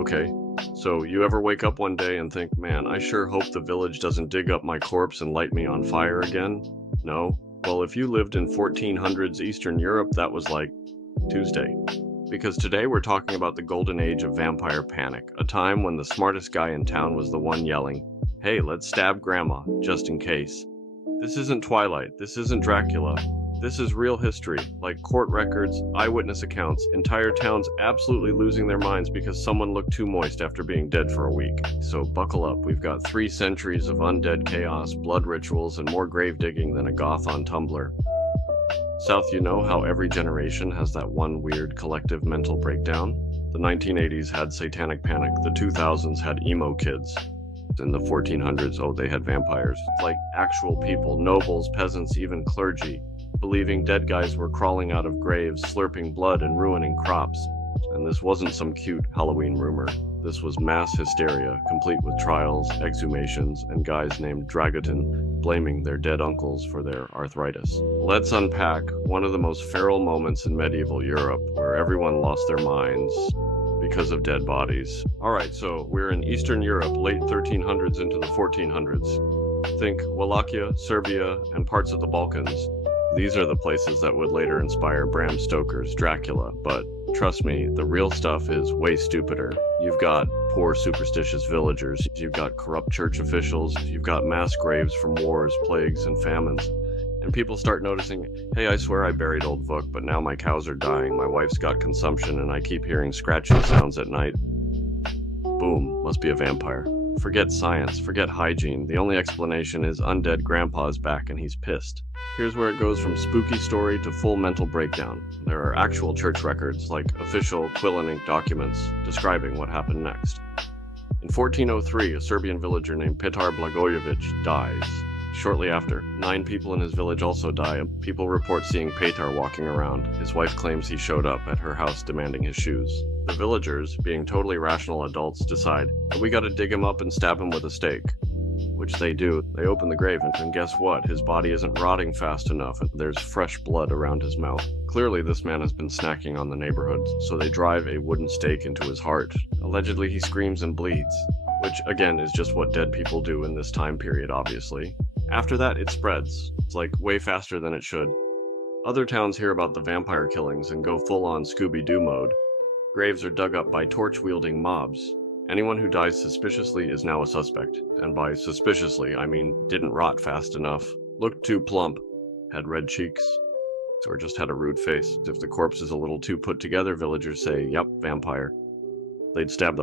Okay, so you ever wake up one day and think, man, I sure hope the village doesn't dig up my corpse and light me on fire again? No? Well, if you lived in 1400s Eastern Europe, that was like Tuesday. Because today we're talking about the golden age of vampire panic, a time when the smartest guy in town was the one yelling, hey, let's stab grandma, just in case. This isn't Twilight, this isn't Dracula. This is real history, like court records, eyewitness accounts, entire towns absolutely losing their minds because someone looked too moist after being dead for a week. So buckle up, we've got 3 centuries of undead chaos, blood rituals, and more grave digging than a goth on Tumblr. South, you know how every generation has that one weird collective mental breakdown? The 1980s had satanic panic, the 2000s had emo kids. In the 1400s, oh, they had vampires. Like actual people, nobles, peasants, even clergy, believing dead guys were crawling out of graves, slurping blood, and ruining crops. And this wasn't some cute Halloween rumor. This was mass hysteria, complete with trials, exhumations, and guys named Dragutin blaming their dead uncles for their arthritis. Let's unpack one of the most feral moments in medieval Europe, where everyone lost their minds because of dead bodies. Alright, so we're in Eastern Europe, late 1300s into the 1400s. Think Wallachia, Serbia, and parts of the Balkans. These are the places that would later inspire Bram Stoker's Dracula, but trust me, the real stuff is way stupider. You've got poor superstitious villagers, you've got corrupt church officials, you've got mass graves from wars, plagues, and famines. And people start noticing, hey, I swear I buried old Vuk, but now my cows are dying, my wife's got consumption, and I keep hearing scratching sounds at night. Boom, must be a vampire. Forget science, forget hygiene, the only explanation is undead grandpa's back and he's pissed. Here's where it goes from spooky story to full mental breakdown. There are actual church records, like official quill and ink documents, describing what happened next. In 1403, a Serbian villager named Petar Blagojevic dies. Shortly after, 9 people in his village also die. People report seeing Petar walking around. His wife claims he showed up at her house demanding his shoes. The villagers, being totally rational adults, decide that we gotta dig him up and stab him with a stake. Which they do. They open the grave, and guess what? His body isn't rotting fast enough, and there's fresh blood around his mouth. Clearly, this man has been snacking on the neighborhood, so they drive a wooden stake into his heart. Allegedly, he screams and bleeds, which, again, is just what dead people do in this time period, obviously. After that, it spreads. It's like way faster than it should. Other towns hear about the vampire killings and go full-on Scooby-Doo mode. Graves are dug up by torch-wielding mobs. Anyone who dies suspiciously is now a suspect, and by suspiciously, I mean didn't rot fast enough, looked too plump, had red cheeks, or just had a rude face. If the corpse is a little too put together, villagers say, yep, vampire. They'd stab the